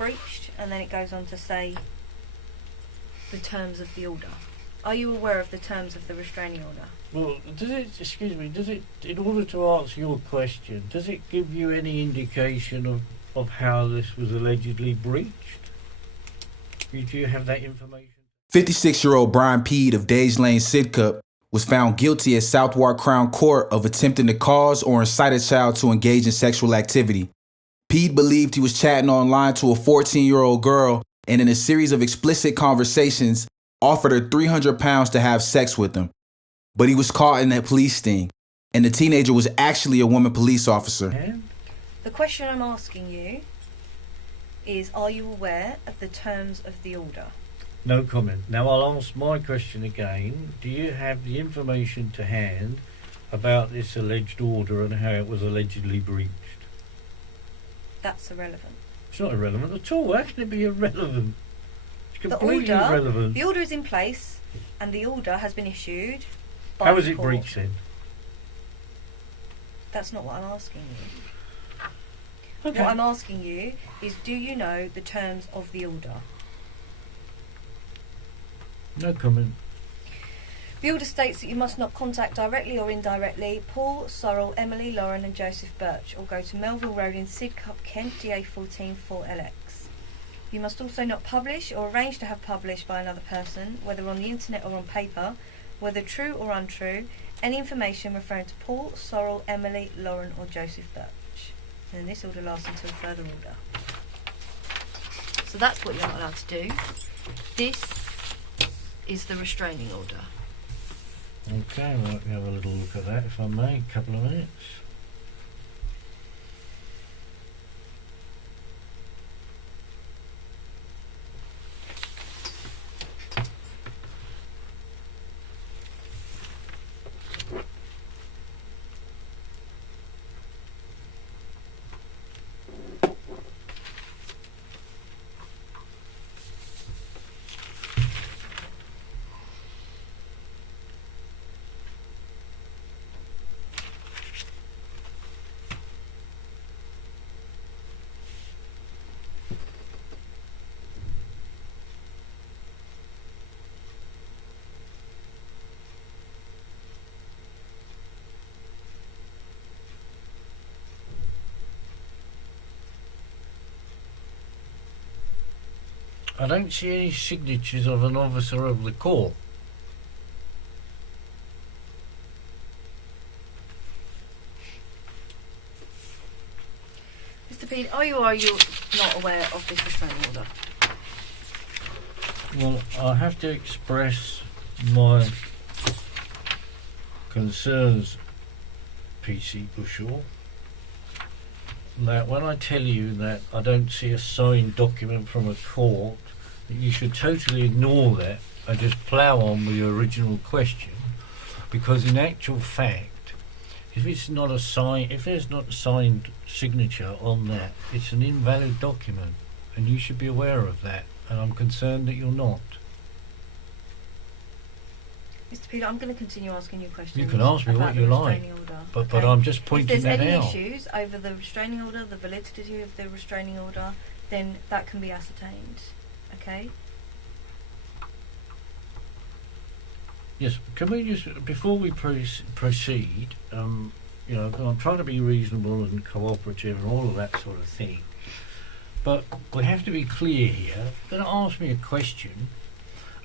breached, and then it goes on to say the terms of the order. Are you aware of the terms of the restraining order? Well, does it, in order to answer your question, does it give you any indication of how this was allegedly breached? Do you have that information? 56-year-old Brian Pead of Dage Lane, Sidcup, was found guilty at Southwark Crown Court of attempting to cause or incite a child to engage in sexual activity. Pead believed he was chatting online to a 14-year-old girl and in a series of explicit conversations offered her £300 to have sex with him. But he was caught in that police sting, and the teenager was actually a woman police officer. The question I'm asking you is, are you aware of the terms of the order? No comment. Now I'll ask my question again. Do you have the information to hand about this alleged order and how it was allegedly breached? That's irrelevant. It's not irrelevant at all. How can it be irrelevant? It's completely irrelevant. The order is in place, and the order has been issued by How was the it court. breached then? That's not what I'm asking you. Okay. What I'm asking you is, do you know the terms of the order? No comment. The order states that you must not contact directly or indirectly Paul, Sorrel, Emily, Lauren and Joseph Birch, or go to Melville Road in Sidcup, Kent, DA14 4LX. You must also not publish or arrange to have published by another person, whether on the internet or on paper, whether true or untrue, any information referring to Paul, Sorrel, Emily, Lauren or Joseph Birch. And this order lasts until further order. So that's what you're not allowed to do. This is the restraining order. Okay, well, let me have a little look at that, if I may, a couple of minutes. I don't see any signatures of an officer of the court. Mr. Pead, are you or are you not aware of this restraining order? Well, I have to express my concerns, PC Bushell, that when I tell you that I don't see a signed document from a court, that you should totally ignore that and just plough on with your original question, because in actual fact, if there's not a signed signature on that, it's an invalid document, and you should be aware of that, and I'm concerned that you're not. Mr. Pead, I'm going to continue asking you questions. You can ask me what you like, but I'm just pointing that out. If there's any issues over the restraining order, the validity of the restraining order, then that can be ascertained. Okay? Yes, can we just, before we proceed, you know, I'm trying to be reasonable and cooperative and all of that sort of thing, but we have to be clear here. If you're going to ask me a question,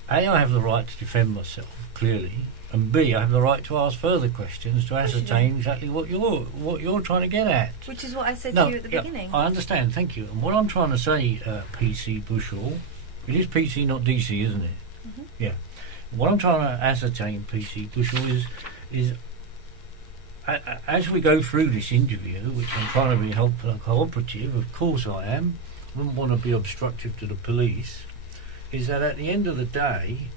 A, I have the right to defend myself, clearly, and B, I have the right to ask further questions to ascertain exactly what you're trying to get at. Which is what I said to you at the beginning. I understand, thank you. And what I'm trying to say, PC Bushell, it is PC, not DC, isn't it? Mm-hmm. Yeah. What I'm trying to ascertain, PC Bushell, is as we go through this interview, which I'm trying to be helpful and cooperative, of course I am, I wouldn't want to be obstructive to the police, is that at the end of the day,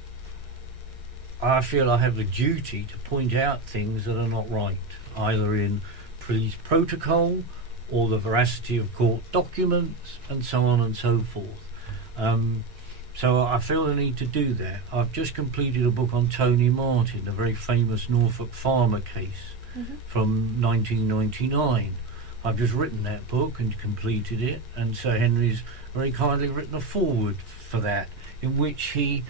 I feel I have a duty to point out things that are not right, either in police protocol or the veracity of court documents and so on and so forth. So I feel the need to do that. I've just completed a book on Tony Martin, a very famous Norfolk farmer case from 1999. I've just written that book and completed it, and Sir Henry's very kindly written a foreword for that, in which he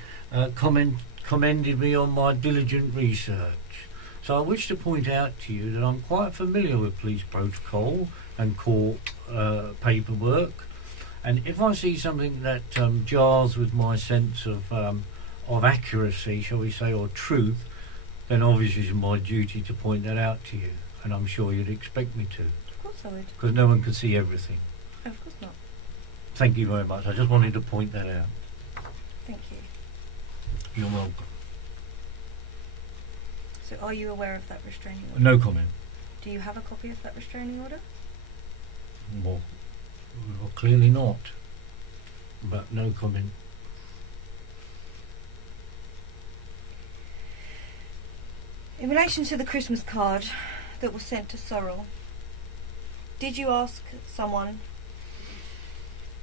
commended me on my diligent research. So I wish to point out to you that I'm quite familiar with police protocol and court paperwork, and if I see something that jars with my sense of accuracy, shall we say, or truth, then obviously it's my duty to point that out to you, and I'm sure you'd expect me to. Of course I would. Because no one can see everything. Of course not. Thank you very much. I just wanted to point that out. Thank you. You're welcome. So are you aware of that restraining order? No comment. Do you have a copy of that restraining order? Well, clearly not. But no comment. In relation to the Christmas card that was sent to Sorrel, did you ask someone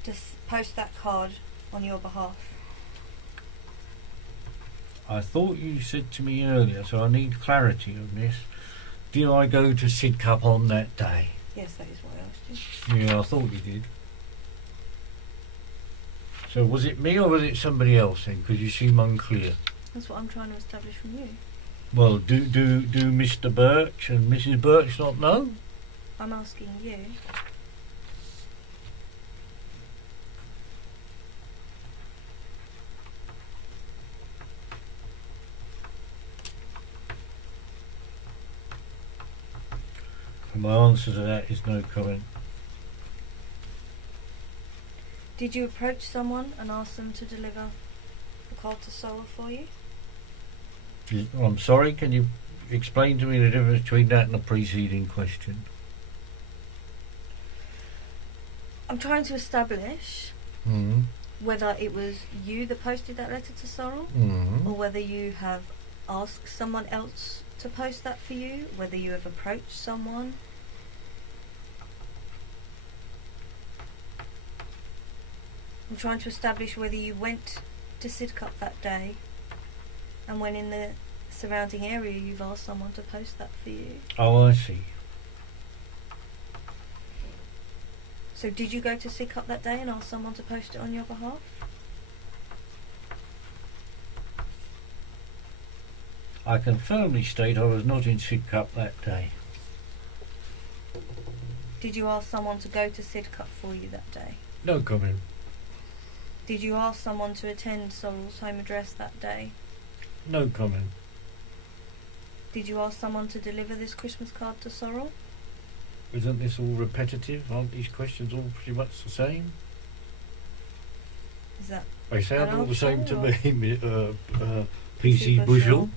to post that card on your behalf? I thought you said to me earlier, so I need clarity on this. Did I go to Sidcup on that day? Yes, that is what I asked you. Yeah, I thought you did. So was it me or was it somebody else then? Because you seem unclear. That's what I'm trying to establish from you. Well, do Mr. Birch and Mrs. Birch not know? I'm asking you. And my answer to that is no comment. Did you approach someone and ask them to deliver the card to Sorrel for you? I'm sorry, can you explain to me the difference between that and the preceding question? I'm trying to establish whether it was you that posted that letter to Sorrel, or whether you have asked someone else to post that for you, whether you have approached someone. I'm trying to establish whether you went to Sidcup that day, and when in the surrounding area you've asked someone to post that for you. Oh, I see. So did you go to Sidcup that day and ask someone to post it on your behalf? I can firmly state I was not in Sidcup that day. Did you ask someone to go to Sidcup for you that day? No comment. Did you ask someone to attend Sorrel's home address that day? No comment. Did you ask someone to deliver this Christmas card to Sorrel? Isn't this all repetitive? Aren't these questions all pretty much the same? Is that They sound all the same to or- me, PC PC Bushel.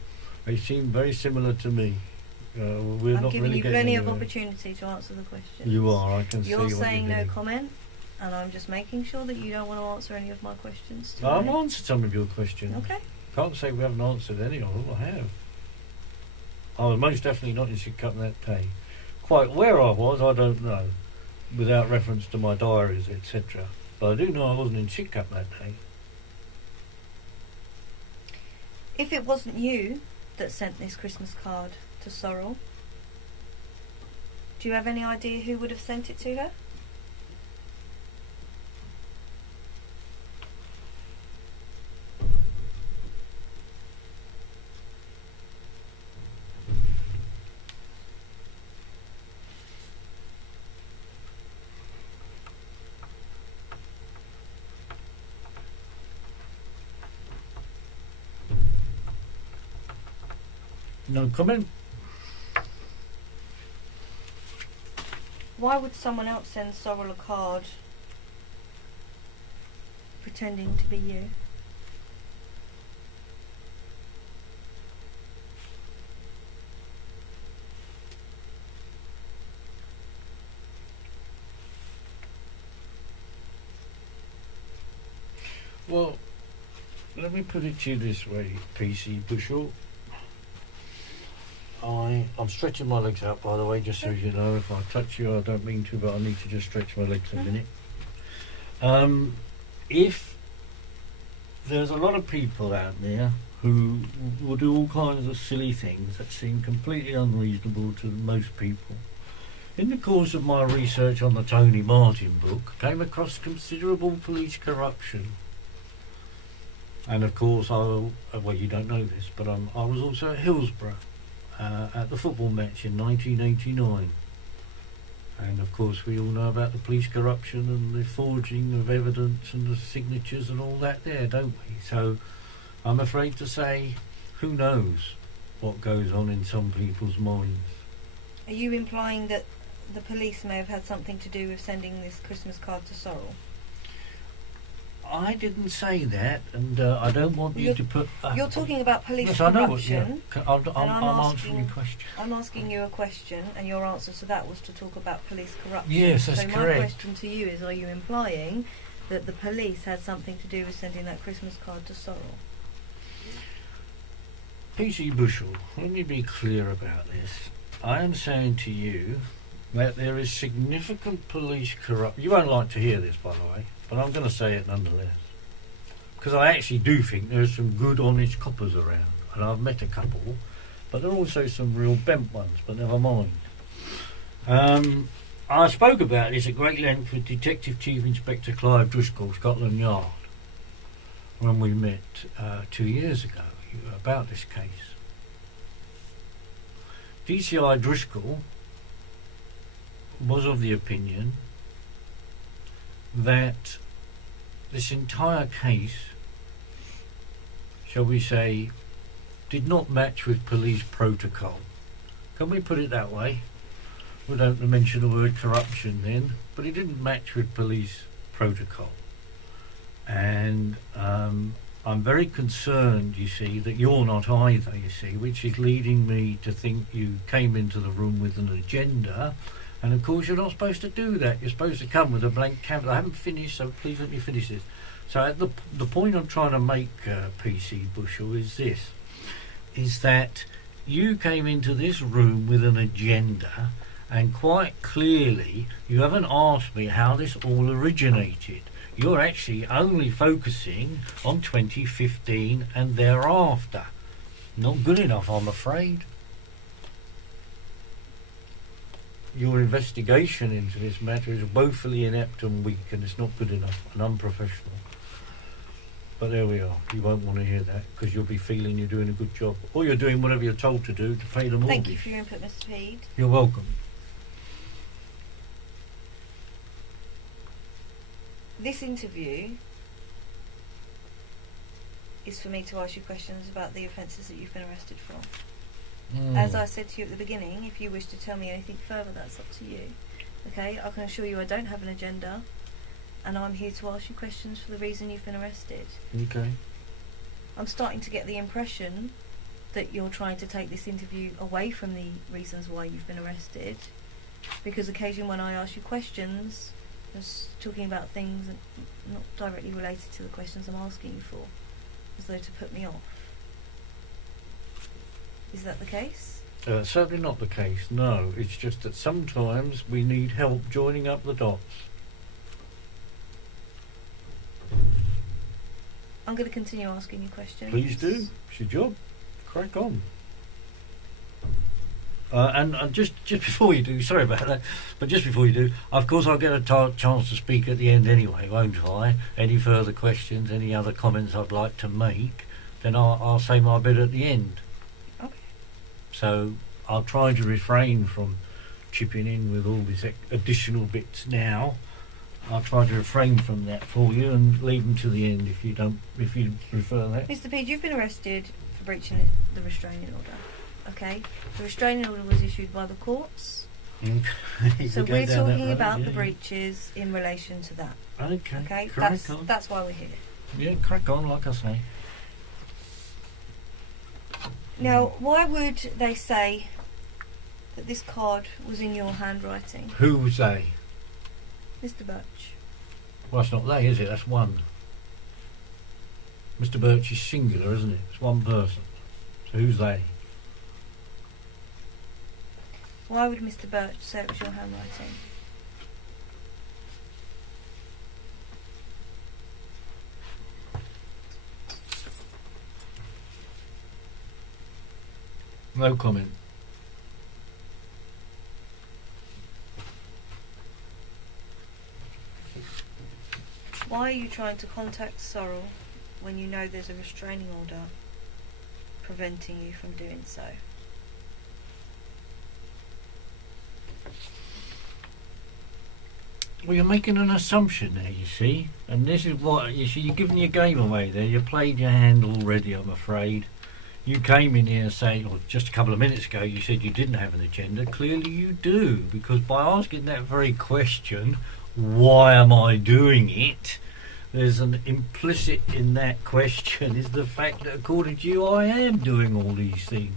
They seem very similar to me. We're I'm not giving really you getting plenty of anywhere. opportunity to answer the question. You are, I can see You're what saying you're no doing. comment, and I'm just making sure that you don't want to answer any of my questions today. I've answered some of your questions. Okay. Can't say we haven't answered any of them. I have. I was most definitely not in Sidcup that day. Quite where I was, I don't know, without reference to my diaries, etc. But I do know I wasn't in Sidcup that day. If it wasn't you that sent this Christmas card to Sorrel, do you have any idea who would have sent it to her? No comment. Why would someone else send Sorrel a card pretending to be you? Well, let me put it to you this way, PC Bushel. I'm stretching my legs out, by the way, just so you know. If I touch you, I don't mean to, but I need to just stretch my legs a minute. If there's a lot of people out there who will do all kinds of silly things that seem completely unreasonable to most people, In the course of my research on the Tony Martin book, I came across considerable police corruption. And of course, well, you don't know this, but I was also at Hillsborough at the football match in 1989. And of course, we all know about the police corruption and the forging of evidence and the signatures and all that there, don't we? So I'm afraid to say, who knows what goes on in some people's minds. Are you implying that the police may have had something to do with sending this Christmas card to Sorrel? I didn't say that, and I don't want you to put... You're talking about police yes, corruption. I know. Yeah. I'm answering your question. I'm asking you a question, and your answer to that was to talk about police corruption. Yes, that's correct. So my question to you is, are you implying that the police had something to do with sending that Christmas card to Sorrel? P.C. Bushell, let me be clear about this. I am saying to you that there is significant police corruption. You won't like to hear this, by the way, but I'm going to say it nonetheless. Because I actually do think there's some good, honest coppers around. And I've met a couple, but there are also some real bent ones, but never mind. I spoke about this at great length with Detective Chief Inspector Clive Driscoll, Scotland Yard, when we met 2 years ago about this case. DCI Driscoll was of the opinion that this entire case, shall we say, did not match with police protocol. Can we put it that way? We don't mention the word corruption then, but it didn't match with police protocol. And I'm very concerned, you see, that you're not either, you see, which is leading me to think you came into the room with an agenda. And of course, you're not supposed to do that. You're supposed to come with a blank canvas. I haven't finished, so please let me finish this. So at the point I'm trying to make, PC Bushell, is this, is that you came into this room with an agenda, and quite clearly you haven't asked me how this all originated. You're actually only focusing on 2015 and thereafter. Not good enough, I'm afraid. Your investigation into this matter is woefully inept and weak, and it's not good enough and unprofessional. But there we are. You won't want to hear that, because you'll be feeling you're doing a good job, or you're doing whatever you're told to do to pay the mortgage. Thank you for your input, Mr. Pead. You're welcome. This interview is for me to ask you questions about the offences that you've been arrested for. As I said to you at the beginning, if you wish to tell me anything further, that's up to you. Okay, I can assure you I don't have an agenda, and I'm here to ask you questions for the reason you've been arrested. Okay. I'm starting to get the impression that you're trying to take this interview away from the reasons why you've been arrested, because occasionally when I ask you questions, you're talking about things that not directly related to the questions I'm asking you for, as though to put me off. Is that the case? Certainly not the case, no. It's just that sometimes we need help joining up the dots. I'm going to continue asking you questions. Please do. It's your job. Crack on. And just before you do, sorry about that, but just before you do, of course I'll get a chance to speak at the end anyway, won't I? Any further questions, any other comments I'd like to make, then I'll say my bit at the end. Okay. So I'll try to refrain from chipping in with all these additional bits now. I'll try to refrain from that for you and leave them to the end if you prefer that. Mr. Pead, you've been arrested for breaching the restraining order. Okay, the restraining order was issued by the courts. Okay. So we're talking about the breaches in relation to that. Okay. Okay, On. that's why we're here. Yeah, crack on, like I say. Now, why would they say that this card was in your handwriting? Who's they? Mr. Birch. Well, that's not they, is it? That's one. Mr. Birch is singular, isn't it? It's one person. So who's they? Why would Mr. Birch say it was your handwriting? No comment. Why are you trying to contact Sorrel when you know there's a restraining order preventing you from doing so? Well, you're making an assumption there, you see. And this is what, you see, you're giving your game away there. You played your hand already, I'm afraid. You came in here saying, or just a couple of minutes ago, you said you didn't have an agenda. Clearly you do, because by asking that very question, why am I doing it? There's an implicit in that question is the fact that according to you, I am doing all these things.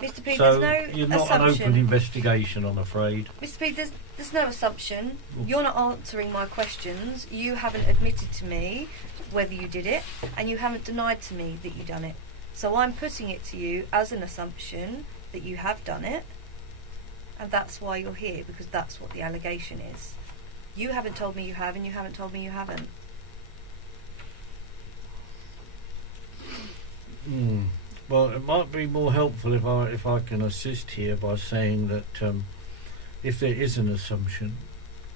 Mr. Pead, So there's no you're not assumption. an open investigation, I'm afraid. Mr. Pead, there's no assumption. You're not answering my questions. You haven't admitted to me whether you did it, and you haven't denied to me that you done it. So I'm putting it to you as an assumption that you have done it, and that's why you're here, because that's what the allegation is. You haven't told me you have, and you haven't told me you haven't. Well, it might be more helpful if I can assist here by saying that if there is an assumption,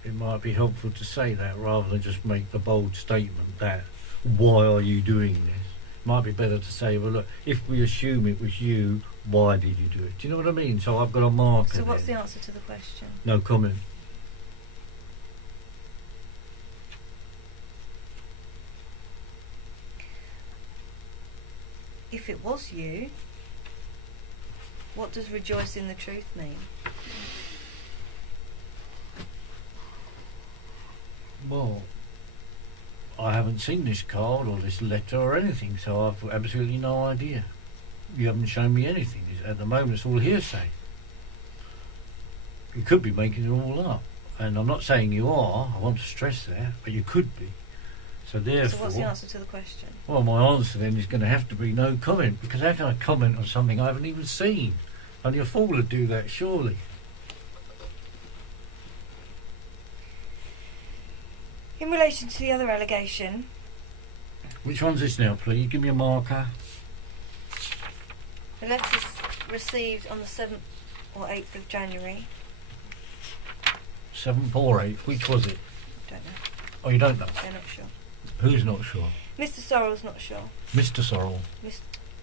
it might be helpful to say that rather than just make the bold statement that why are you doing this? It might be better to say, well, look, if we assume it was you, why did you do it? Do you know what I mean? So I've got a marker. So what's then. the answer to the question? No comment. If it was you, what does rejoice in the truth mean? Well, I haven't seen this card or this letter or anything, so I've absolutely no idea. You haven't shown me anything. At the moment, it's all hearsay. You could be making it all up. And I'm not saying you are, I want to stress that, but you could be. So therefore... So what's the answer to the question? Well, my answer then is going to have to be no comment, because how can I comment on something I haven't even seen? Only a fool would do that, surely. In relation to the other allegation... Which one's this now, please? Give me a marker. The letters received on the 7th or 8th of January. 7th or 8th, which was it? Don't know. Oh, you don't know? They're not sure. Who's not sure? Mr. Sorrell's not sure. Mr. Sorrell.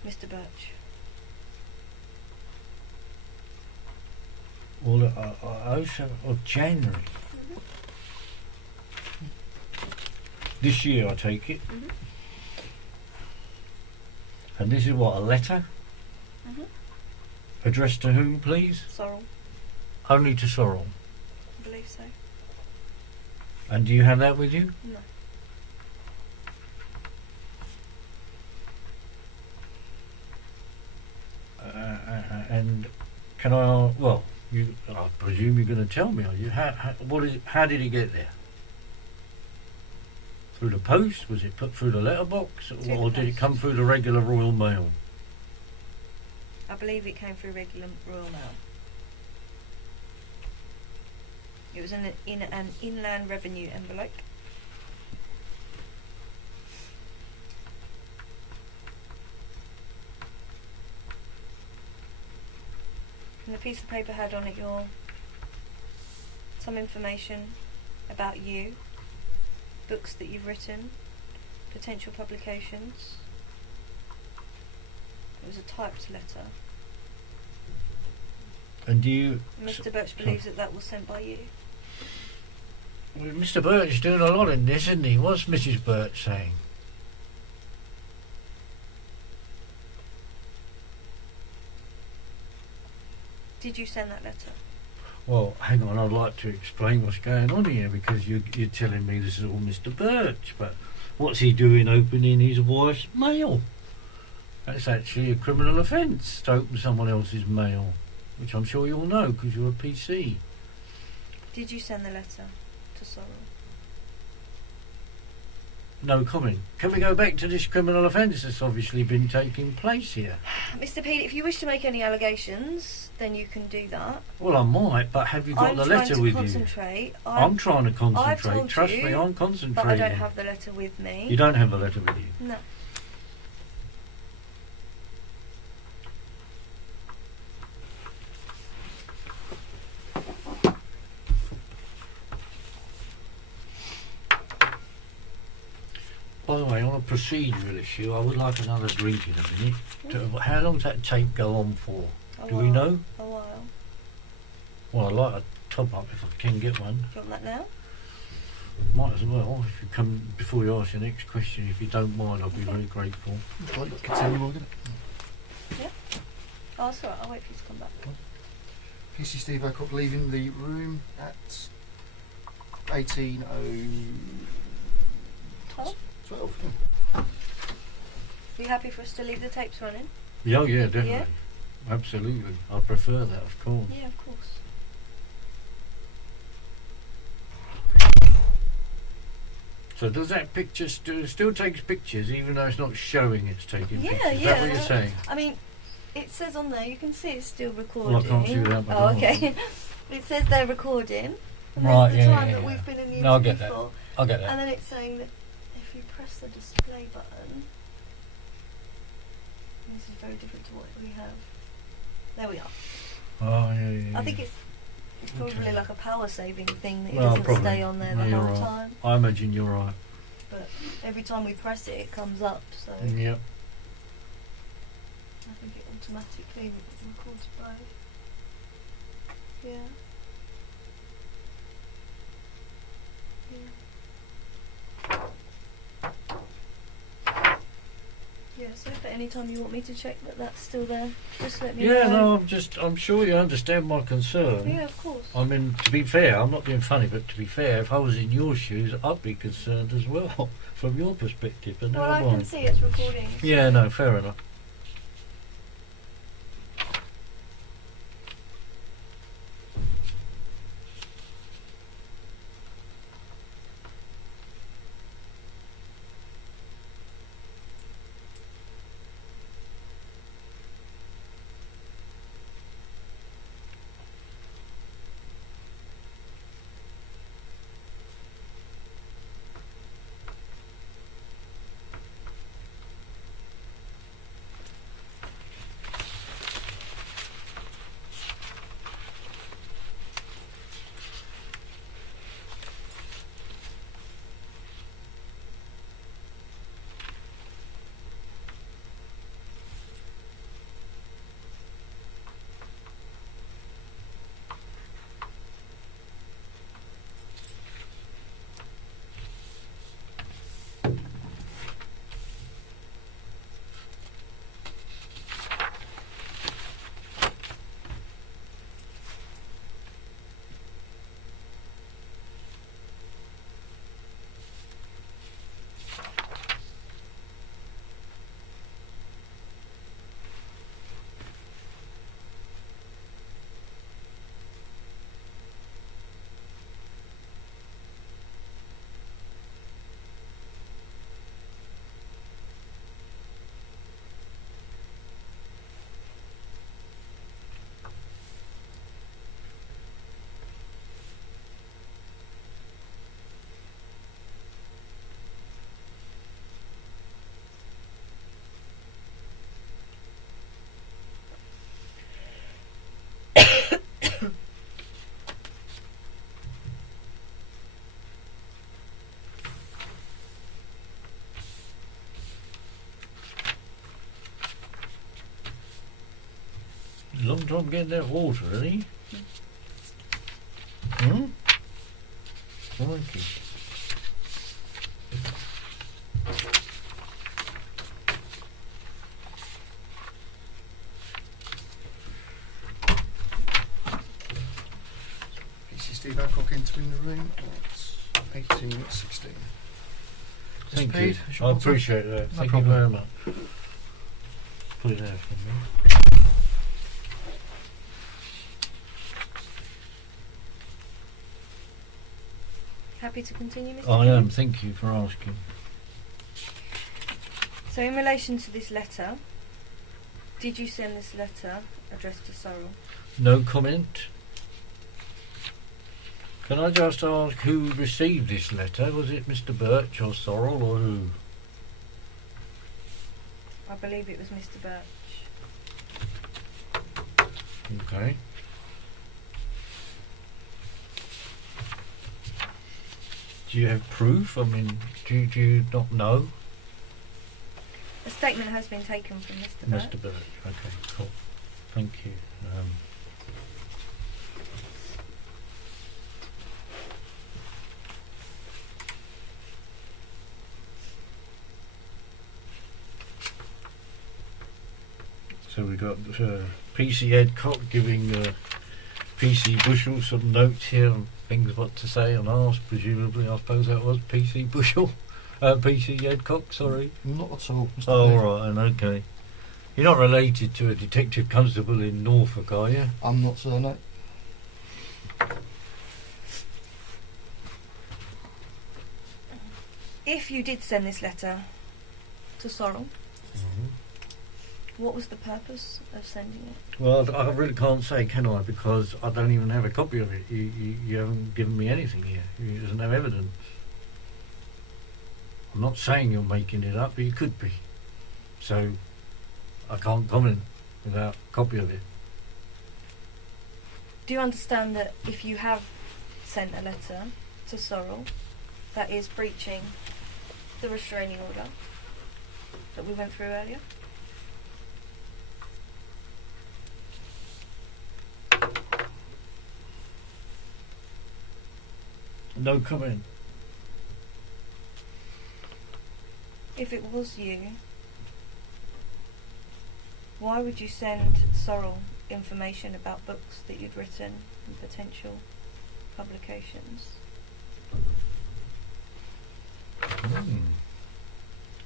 Mr. Birch. Well, 7th of January. Mm-hmm. This year, I take it. Mm-hmm. And this is what, a letter? Mm-hmm. Addressed to whom, please? Sorrell, Only to Sorrell. I believe so. And do you have that with you? No. And can I? Well, I presume you're going to tell me. Are you? How did it get there? Through the post? Was it put through the letterbox, or did it come through the regular Royal Mail? I believe it came through regular Royal Mail. It was in an Inland Revenue envelope. And the piece of paper had on it some information about you, books that you've written, potential publications. It was a typed letter. And do you... Mr. Birch believes that was sent by you. Well, Mr. Birch is doing a lot in this, isn't he? What's Mrs. Birch saying? Did you send that letter? Well, hang on, I'd like to explain what's going on here, because you're telling me this is all Mr. Birch, but what's he doing opening his wife's mail? That's actually a criminal offence to open someone else's mail, which I'm sure you'll know because you're a PC. Did you send the letter to Sorrell? No comment. Can we go back to this criminal offence that's obviously been taking place here? Mr. Pead, if you wish to make any allegations, then you can do that. Well, I might, but have you got the letter with you? I'm trying to concentrate. Trust me, I'm concentrating. But I don't have the letter with me. You don't have the letter with you? No. By the way, on a procedural issue, I would like another drink in a minute. How long does that tape go on for? Do we know? A while. Well, I'd like a top up if I can get one. Do you want that now? Might as well. If you come before you ask your next question, if you don't mind, I'll be very grateful. Right, continue, Morgan. Yeah. Oh, it's alright. I'll wait for you to come back. PC Steve Ocock leaving the room at 18:12. 12. Are you happy for us to leave the tapes running? Yeah, yeah, definitely. Yeah? Absolutely. I prefer that, of course. Yeah, of course. So does that picture still takes pictures, even though it's not showing it's taking Yeah, pictures? Is yeah. that what you're saying? I mean, it says on there, you can see it's still recording. Well, I can't see without my Oh, glasses. okay. It says they're recording. And Right, there's the yeah, time yeah, that yeah. we've been in the No, I interview get that. for. I get that. And then it's saying that if you press the display button, this is very different to what we have. There we are. Oh, yeah, yeah. I think it's probably Okay. like a power saving thing that it Well, doesn't probably. stay on there the No, you're whole right. time. I imagine you're right. But every time we press it, it comes up. So Yep. I think it automatically records both. Yeah. Yeah, so if at any time you want me to check that that's still there, just let me know. Yeah, no, I'm sure you understand my concern. Yeah, of course. I mean, to be fair, I'm not being funny, but to be fair, if I was in your shoes, I'd be concerned as well, from your perspective, but Well, never I mind. can see it's recording. So Yeah, no, fair enough. Long time getting that water, isn't he? Hmm? Crikey. PC Steve Ocock entering the room at 18:16. Thank Pead, you. is your I water? appreciate that. No Thank problem. you very much. Put it there for me. happy to continue, Mr. I Pead? am. Thank you for asking. So in relation to this letter, did you send this letter addressed to Sorrel? No comment. Can I just ask who received this letter? Was it Mr. Birch or Sorrel or who? I believe it was Mr. Birch. Okay. Do you have proof? I mean, do you not know? A statement has been taken from Mr. Birch. Mr. Birch. Okay, cool. Thank you. So we got PC Edcock giving PC Bushell some notes here and things what to say and ask. Presumably, I suppose that was PC Bushell, PC Edcock. Sorry. Not at all, Mr. Oh, Pead. right, and okay. You're not related to a detective constable in Norfolk, are you? I'm not, sir, no. If you did send this letter to Sorrel, what was the purpose of sending it? Well, I really can't say, can I? Because I don't even have a copy of it. You haven't given me anything here. There's no evidence. I'm not saying you're making it up, but you could be. So I can't comment without a copy of it. Do you understand that if you have sent a letter to Sorrel, that is breaching the restraining order that we went through earlier? No comment. If it was you, why would you send Sorrel information about books that you'd written and potential publications?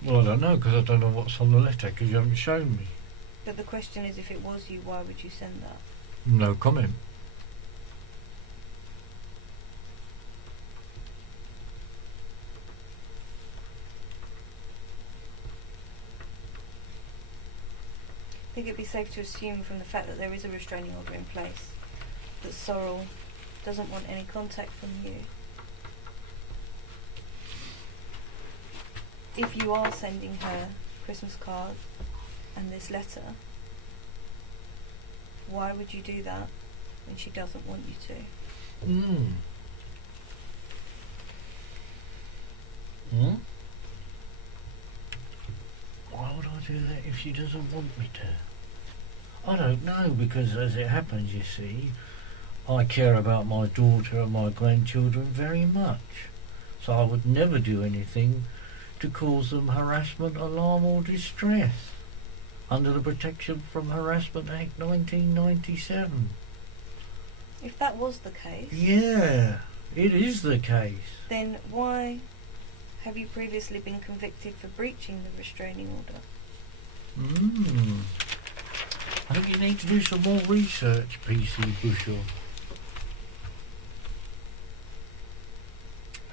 Well, I don't know, because I don't know what's on the letter, because you haven't shown me. But the question is, if it was you, why would you send that? No comment. I think it'd be safe to assume from the fact that there is a restraining order in place that Sorrel doesn't want any contact from you. If you are sending her Christmas card and this letter, why would you do that when she doesn't want you to? Why would I do that if she doesn't want me to? I don't know, because as it happens, you see, I care about my daughter and my grandchildren very much. So I would never do anything to cause them harassment, alarm or distress under the Protection from Harassment Act 1997. If that was the case, Yeah, it is the case. then why have you previously been convicted for breaching the restraining order? I think you need to do some more research, PC Bushell.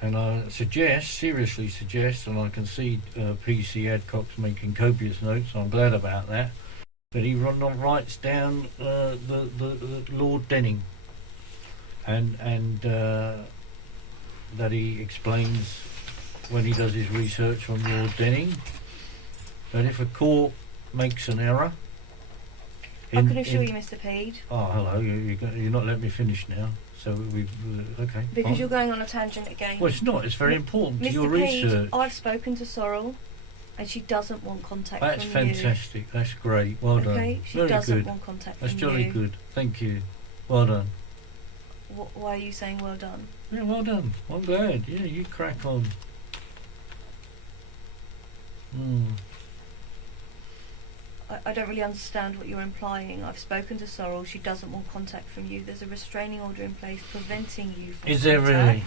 And I seriously suggest, and I can see PC Adcock's making copious notes, I'm glad about that he writes down the Lord Denning, and that he explains when he does his research on Lord Denning that if a court makes an error... I can assure you, Mr. Pead. Oh, hello, you're not letting me finish now. So okay. Because fine. you're going on a tangent again. Well, it's not. It's very important to Mr. your Pead, research. I've spoken to Sorrel, and she doesn't want contact That's from you. fantastic. That's great. Well done. Okay, she Very doesn't good. want contact That's from jolly you. good. Thank you. Well done. Why are you saying well done? Yeah, well done. I'm glad. Yeah, you crack on. I don't really understand what you're implying. I've spoken to Sorrel. She doesn't want contact from you. There's a restraining order in place preventing you from Is there contact.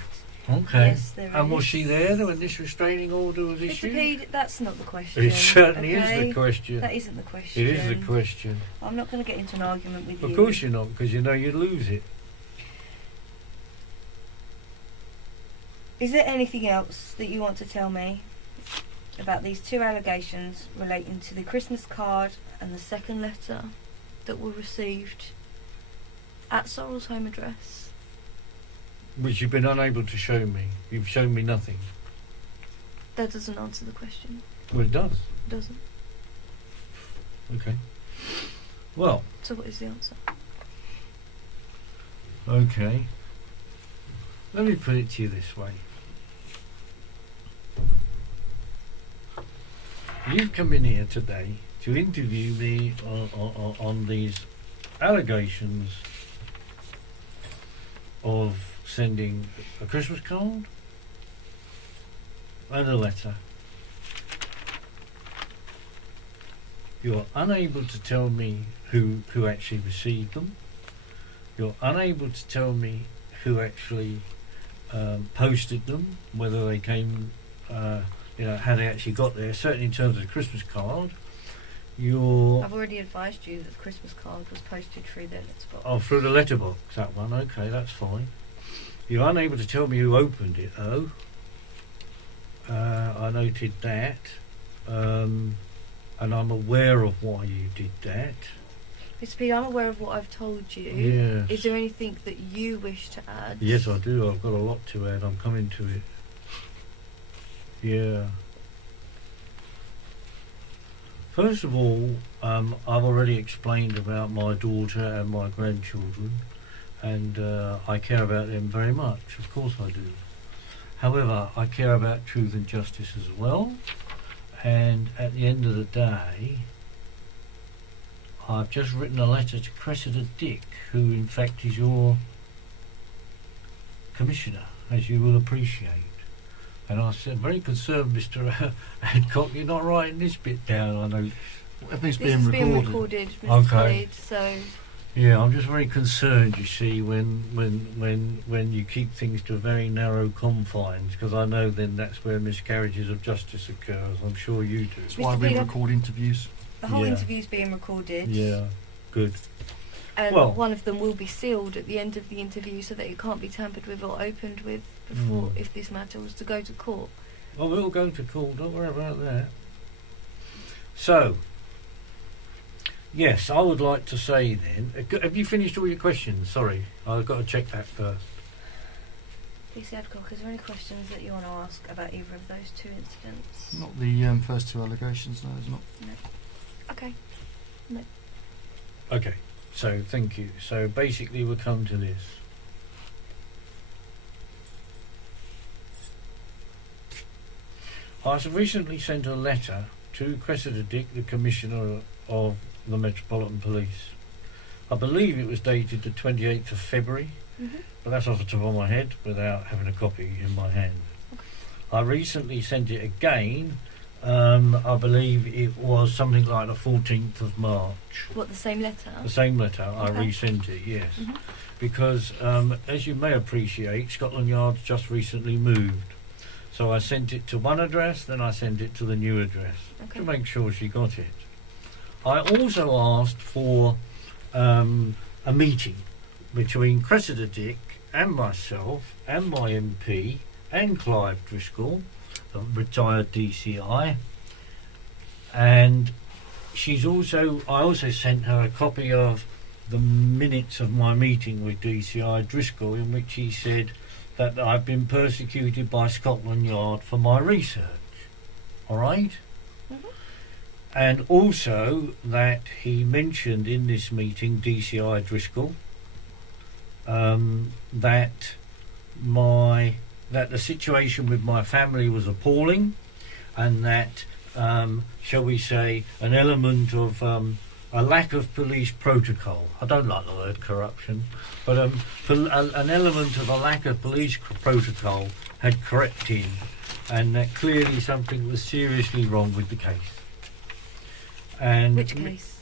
really? Okay. Yes, there And is. was she there when this restraining order was Mr. issued? Pead, that's not the question. It certainly is okay? the question. That isn't the question. It is the question. I'm not going to get into an argument with you. Of course you're not, because you know you'd lose it. Is there anything else that you want to tell me about these two allegations relating to the Christmas card and the second letter that were received at Sorrel's home address? Which you've been unable to show me. You've shown me nothing. That doesn't answer the question. Well, it does. It doesn't. Okay. Well, So what is the answer? okay. Let me put it to you this way. you've come in here today to interview me on these allegations of sending a Christmas card and a letter. You're unable to tell me who actually received them. You're unable to tell me who actually posted them, whether they came, how they actually got there, certainly in terms of the Christmas card. I've already advised you that the Christmas card was posted through the letterbox. Oh, through the letterbox, that one. Okay, that's fine. You're unable to tell me who opened it, though. I noted that. And I'm aware of why you did that. Mr. Pead, I'm aware of what I've told you. Yes. Is there anything that you wish to add? Yes, I do. I've got a lot to add. I'm coming to it. Yeah. First of all, I've already explained about my daughter and my grandchildren, and I care about them very much. Of course I do. However, I care about truth and justice as well, and at the end of the day, I've just written a letter to Cressida Dick, who in fact is your commissioner, as you will appreciate. And I said, very concerned, Mr. Adcock, you're not writing this bit down, I know. Everything's This is being recorded, Mr. Okay. Pead, so... Yeah, I'm just very concerned, you see, when you keep things to very narrow confines, because I know then that's where miscarriages of justice occurs. I'm sure you do. That's why Mr. we Pead, record interviews. The whole Yeah. interview's being recorded. Yeah, good. And Well- one of them will be sealed at the end of the interview so that it can't be tampered with or opened with before, if this matter was to go to court. Well, we'll go to court, don't worry about that. So, yes, I would like to say then, have you finished all your questions? Sorry, I've got to check that first. PC Adcock, is there any questions that you want to ask about either of those two incidents? Not the first two allegations, no, there's not. Okay. Okay, so thank you. So basically we'll come to this. I have recently sent a letter to Cressida Dick, the Commissioner of the Metropolitan Police. I believe it was dated the 28th of February, but that's off the top of my head without having a copy in my hand. Okay. I recently sent it again. I believe it was something like the 14th of March. What, the same letter? The same letter, I Okay. resent it, yes. Mhm. Because, as you may appreciate, Scotland Yard's just recently moved. So I sent it to one address, then I sent it to the new address Okay. to make sure she got it. I also asked for a meeting between Cressida Dick and myself and my MP and Clive Driscoll, a retired DCI, and I also sent her a copy of the minutes of my meeting with DCI Driscoll, in which he said that I've been persecuted by Scotland Yard for my research. All right? Mhm. And also that he mentioned in this meeting, DCI Driscoll, that the situation with my family was appalling, and that, shall we say, an element of a lack of police protocol. I don't like the word corruption, but an element of a lack of police protocol had crept in, and that clearly something was seriously wrong with the case. And Which case?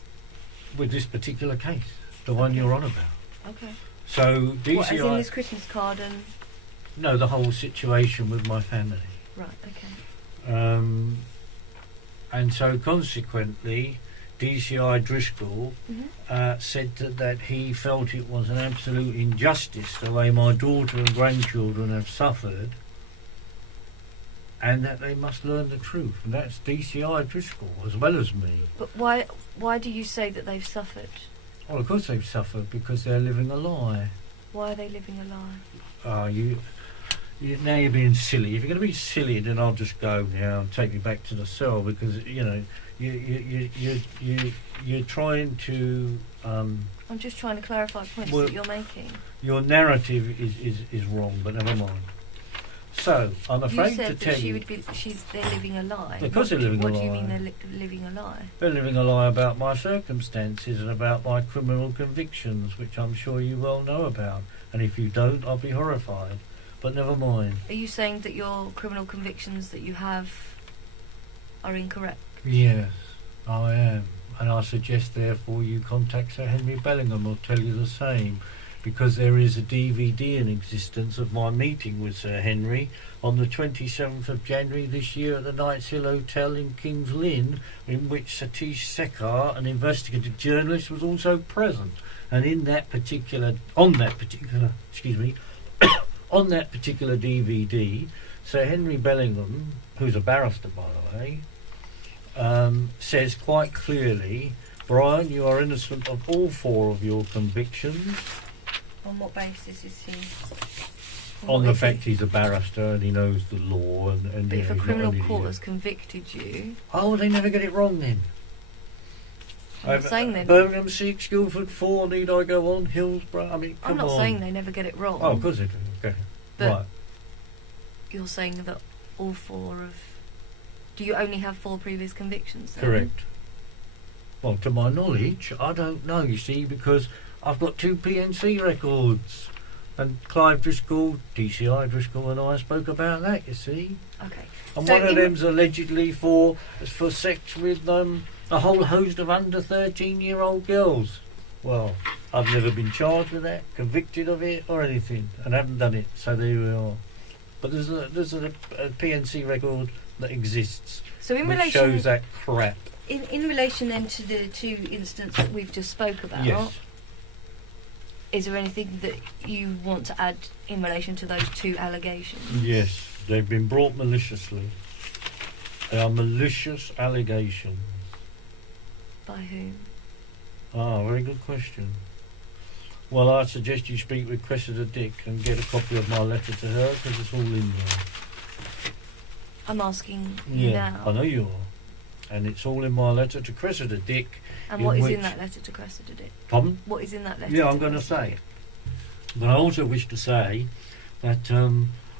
with this particular case, the one you're on about. Okay. So DCI, What, as in this Christmas card and... no, the whole situation with my family. Right, okay. And so consequently, DCI Driscoll Mhm. said that he felt it was an absolute injustice the way my daughter and grandchildren have suffered, and that they must learn the truth. And that's DCI Driscoll as well as me. But why do you say that they've suffered? Well, of course they've suffered because they're living a lie. Why are they living a lie? Now you're being silly. If you're going to be silly, then I'll just go now and take me back to the cell, because you're trying to. I'm just trying to clarify points Well, that you're making. Your narrative is wrong, but never mind. So, I'm You afraid to said tell that you, they're living a lie. Because they're living a What do you lie. mean they're living a lie? they're living a lie about my circumstances and about my criminal convictions, which I'm sure you well know about. And if you don't, I'll be horrified. But never mind. Are you saying that your criminal convictions that you have are incorrect? Yes, I am. And I suggest, therefore, you contact Sir Henry Bellingham will tell you the same. Because there is a DVD in existence of my meeting with Sir Henry on the 27th of January this year at the Knights Hill Hotel in King's Lynn, in which Satish Sekar, an investigative journalist, was also present. And on that particular DVD, Sir Henry Bellingham, who's a barrister by the way, says quite clearly, Brian, you are innocent of all 4 of your convictions. On what basis is he? On the fact he's a barrister and he knows the law, and But you if know, a he's not criminal an court idiot. has convicted you, Oh, they never get it wrong then. I'm not saying they. Birmingham 6, Guildford 4, need I go on? Hillsborough, I mean, come I'm not on. saying they never get it wrong. Oh, of course they do. Okay. But Right. you're saying that all 4 of. Do you only have 4 previous convictions? Then? Correct. Well, to my knowledge, I don't know, you see, because I've got 2 PNC records. And Clive Driscoll, DCI Driscoll and I spoke about that, you see. Okay. And So one of in- them's allegedly for sex with a whole host of under 13-year-old girls. Well, I've never been charged with that, convicted of it or anything, and haven't done it, so there we are. But there's a PNC record that exists So in which relation, shows that crap. in relation then to the 2 incidents that we've just spoke about, Yes. is there anything that you want to add in relation to those 2 allegations? Yes, they've been brought maliciously. They are malicious allegations. By whom? Ah, very good question. Well, I suggest you speak with Cressida Dick and get a copy of my letter to her, because it's all in there. I'm asking you now. I know you are. And it's all in my letter to Cressida Dick. And what is which- in that letter to Cressida Dick? Pardon? What is in that letter? Yeah, I'm going to say it. But I also wish to say that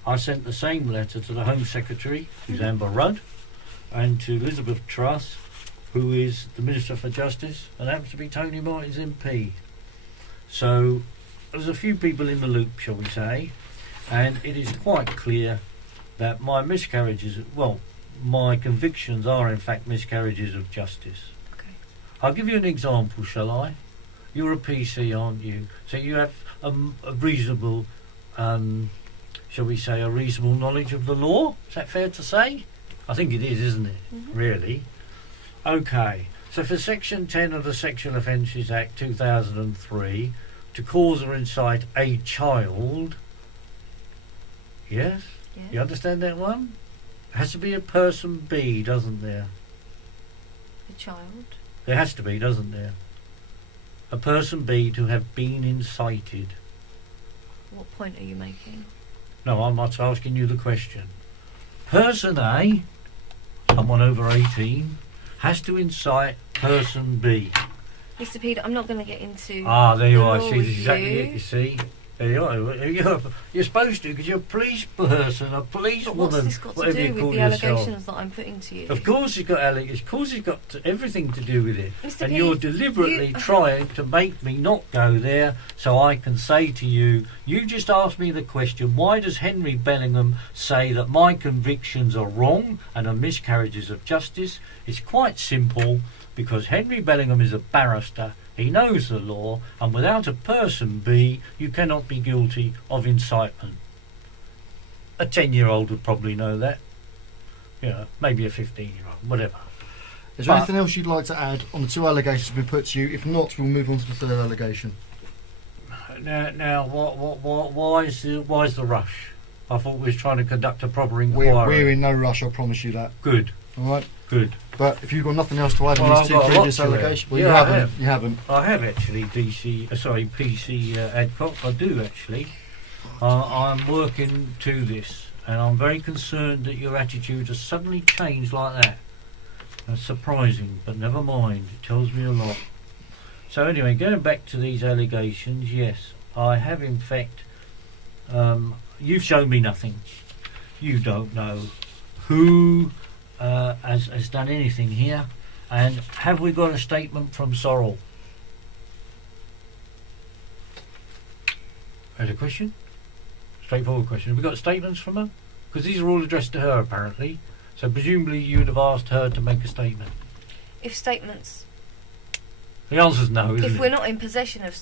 I sent the same letter to the Home Secretary, who's Amber Rudd, and to Elizabeth Truss, who is the Minister for Justice, and happens to be Tony Martin's MP. So there's a few people in the loop, shall we say, and it is quite clear that my my convictions are in fact miscarriages of justice. Okay. I'll give you an example, shall I? You're a PC, aren't you? So you have a reasonable, shall we say, a reasonable knowledge of the law? Is that fair to say? I think it is, isn't it? Mhm. Really? Okay. So for Section 10 of the Sexual Offences Act 2003, to cause or incite a child, yes? Yeah. You understand that one? Has to be a person B, doesn't there? A child. There has to be, doesn't there? A person B to have been incited. What point are you making? No, I'm not asking you the question. Person A, someone over 18, has to incite person B. Mr. Pead, I'm not going to get into. Ah, there you the are. law See, with this is exactly you. it, you see. There you are. You're supposed to, because you're a police person, a police But woman, what's this got to whatever do you with call the yourself. allegations that I'm putting to you? Of course it's got allegations. Of course it's got everything to do with it. Mr. And Pead, you're deliberately trying to make me not go there so I can say to you, you just asked me the question, why does Henry Bellingham say that my convictions are wrong and are miscarriages of justice? It's quite simple, because Henry Bellingham is a barrister. He knows the law, and without a person B, you cannot be guilty of incitement. A 10-year-old would probably know that. Yeah, maybe a 15-year-old, whatever. Is there But- anything else you'd like to add on the 2 allegations we've put to you? If not, we'll move on to the 3rd allegation. Now, why is the rush? I thought we was trying to conduct a proper inquiry. We're in no rush, I promise you that. Good, Alright? good. But if you've got nothing else to add Well, on I've these 2 got a lot previous to add. allegations, well, Yeah, you I haven't. have. You haven't. I have actually, PC Adcock. I do actually. I'm working to this, and I'm very concerned that your attitude has suddenly changed like that. That's surprising, but never mind. It tells me a lot. So anyway, going back to these allegations, yes, I have in fact. You've shown me nothing. you don't know who has done anything here, and have we got a statement from Sorrel? As a question? Straightforward question. Have we got statements from her? Because these are all addressed to her apparently, so presumably you would have asked her to make a statement. If statements... The answer's no, isn't it? If we're not in possession of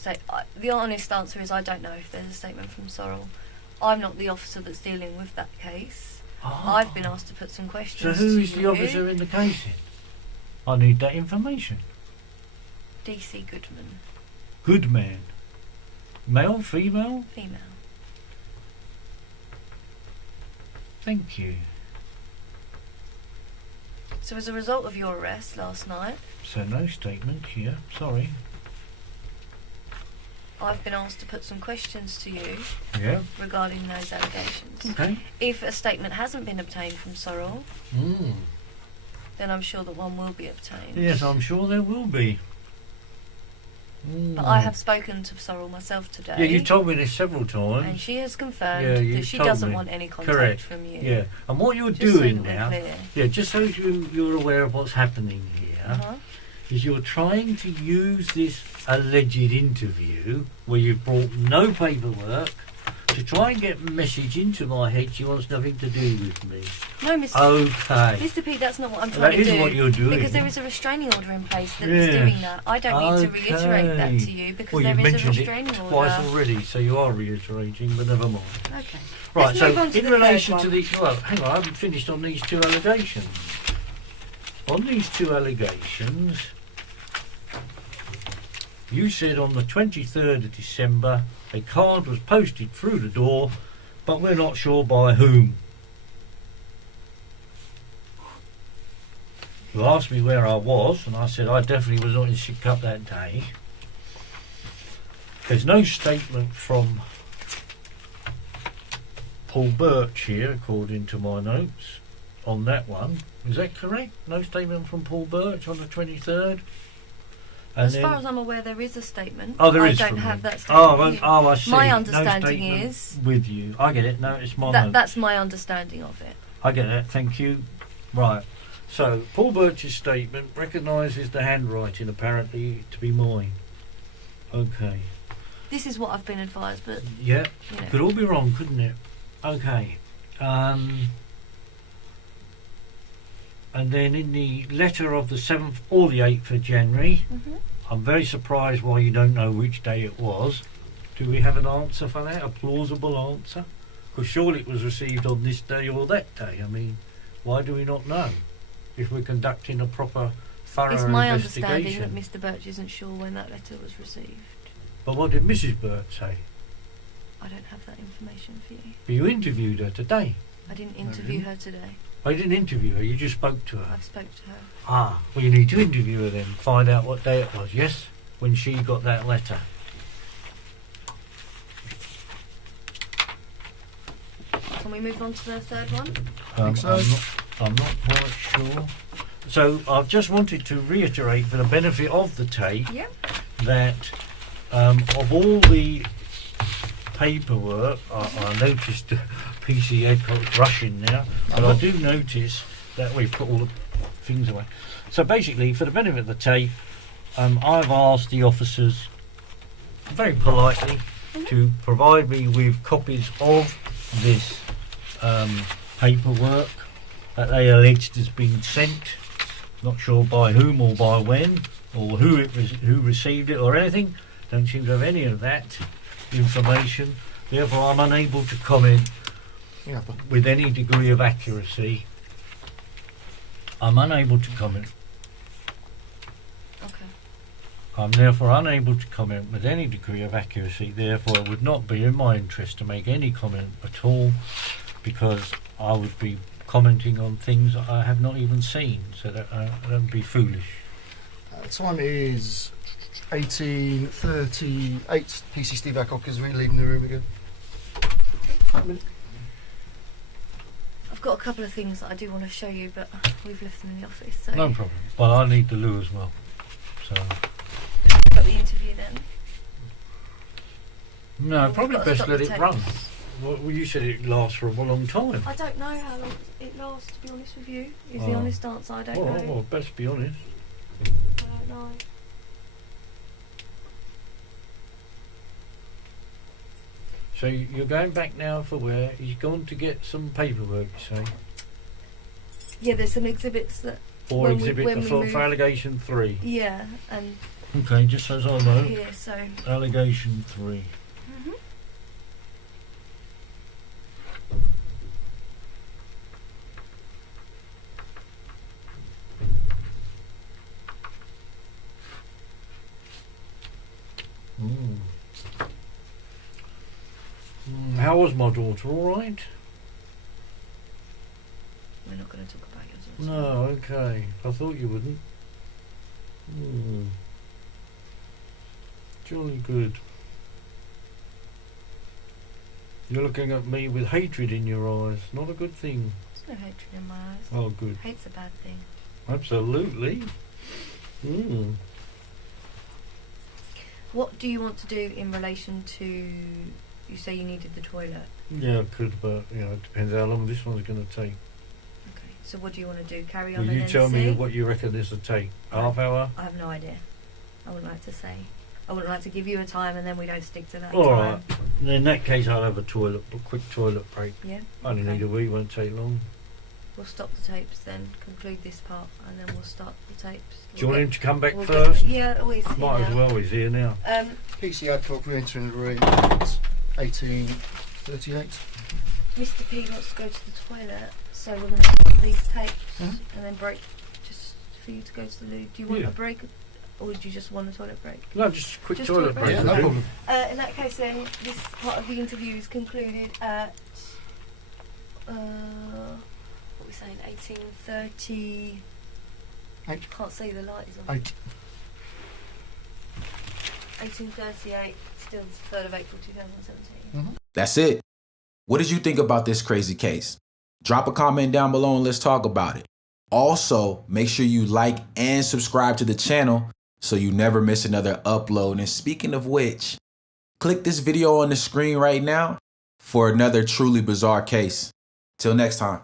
the honest answer is I don't know if there's a statement from Sorrel. I'm not the officer that's dealing with that case. I've been asked to put some questions. So who's the officer in the case then? I need that information. DC Goodman. Goodman. Male, female? Female. Thank you. So as a result of your arrest last night, So no statement here, sorry. I've been asked to put some questions to you Yeah, regarding those allegations. okay. If a statement hasn't been obtained from Sorrel, Mm. then I'm sure that one will be obtained. Yes, I'm sure there will be. But I have spoken to Sorrel myself today. Yeah, you told me this several and times. she has confirmed Yeah, you that she told doesn't me. want any contact Correct. from you. Yeah, and what you're Just so doing that we're now, clear. yeah, just so you're aware of what's happening here, Uh-huh. is you're trying to use this alleged interview where you've brought no paperwork to try and get a message into my head she wants nothing to do with me. No, Mr. Okay. Mr. P, that's not what I'm That trying to do. is what you're doing. Because there is a restraining order in place that Yes. is doing that. I don't need to reiterate that Okay. to you because Well, there you've is a mentioned restraining it order. twice already, so you are reiterating, but never mind. Okay. Right, Let's move on so to in the relation third to one. these, well, hang on, I haven't finished on these two allegations. On these two allegations, you said on the 23rd of December a card was posted through the door, but we're not sure by whom. You asked me where I was, and I said I definitely was not in Sidcup that day. There's no statement from Paul Birch here, according to my notes, on that one. Is that correct? No statement from Paul Birch on the 23rd? And As then- far as I'm aware, there is a statement. Oh, there I is don't from have him. that statement. Oh, with you. I see. My No understanding statement is with you. I get it. No, it's my that note. that's my understanding of it. I get that. Thank you. Right. So Paul Birch's statement recognises the handwriting apparently to be mine. Okay. This is what I've been advised, but Yeah. you know. Could all be wrong, couldn't it? Okay. And then in the letter of the 7th or the 8th of January, Mhm. I'm very surprised why you don't know which day it was. Do we have an answer for that? A plausible answer? Because surely it was received on this day or that day. I mean, why do we not know if we're conducting a proper, thorough It's my understanding investigation? that Mr. Birch isn't sure when that letter was received. But what did Mrs. Birch say? I don't have that information for you. But you interviewed her today. I didn't interview her today. I didn't interview her, you just spoke to her. I've spoke to her. Ah, well you need to interview her then, find out what day it was, yes? When she got that letter. Can we move on to the third one? Think so. I'm not quite sure. So I've just wanted to reiterate for the benefit of the tape Yep. that of all the paperwork, I noticed PC Edcott's rushing now, but I do notice that we've put all the things away. So basically, for the benefit of the tape, I've asked the officers very politely to provide me with copies of this paperwork that they alleged has been sent. Not sure by whom or by when, or who received it or anything. Don't seem to have any of that information. Therefore, I'm unable to comment Yeah, but with any degree of accuracy. I'm unable to comment. Okay. I'm therefore unable to comment with any degree of accuracy. Therefore, it would not be in my interest to make any comment at all, because I would be commenting on things that I have not even seen. So that would be foolish. time is 18:38. PC Steve Adcock is leaving the room again. I've got a couple of things that I do want to show you, but we've left them in the office. So No problem. Well, I need the loo as well. So got the interview then. no, We've probably got to best stop let the it tape. run. Well, you said it lasts for a long time. I don't know how long it lasts, to be honest with you. Is the Oh. honest answer. I don't know. Well, best be honest. I don't know. So you're going back now for where? He's gone to get some paperwork, you say? Yeah, there's some exhibits that. For when exhibit we for move- allegation 3. Yeah, and Okay, just as I know. here, so. Allegation 3. Mhm. Mm. How was my daughter? All right? We're not going to talk about yours. also. No, okay. I thought you wouldn't. Jolly good. You're looking at me with hatred in your eyes. Not a good thing. There's no hatred in my eyes. Oh, good. Hate's a bad thing. Absolutely. What do you want to do in relation to? You say you needed the toilet. Yeah, I could, but it depends how long this one's going to take. Okay. So what do you want to do? Carry on Will and you then tell me see? what you reckon this will take? Half hour? I have no idea. I wouldn't like to say. I wouldn't like to give you a time and then we don't stick to that All time. right. In that case, I'll have a quick toilet break. Yeah. I only Okay. need a wee, won't take long. We'll stop the tapes then, conclude this part, and then we'll start the tapes. Do you want him to come back we'll first? Yeah, always. Might as well, he's here now. PC Adcock re-entering the room at 18:38. Mr. P wants to go to the toilet, so we're going to stop these tapes and then break just for you to go to the loo. Do you want Yeah. a break, or do you just want a toilet break? No, just a quick Just toilet toilet break. Yeah, will no do. problem. In that case then, this part of the interview is concluded at, what are we saying, 18:30... Eight. Can't see the light is on. 8. 18:38, still the 3rd of April 2017. That's it. What did you think about this crazy case? Drop a comment down below and let's talk about it. Also, make sure you like and subscribe to the channel so you never miss another upload. And speaking of which, click this video on the screen right now for another truly bizarre case. Till next time.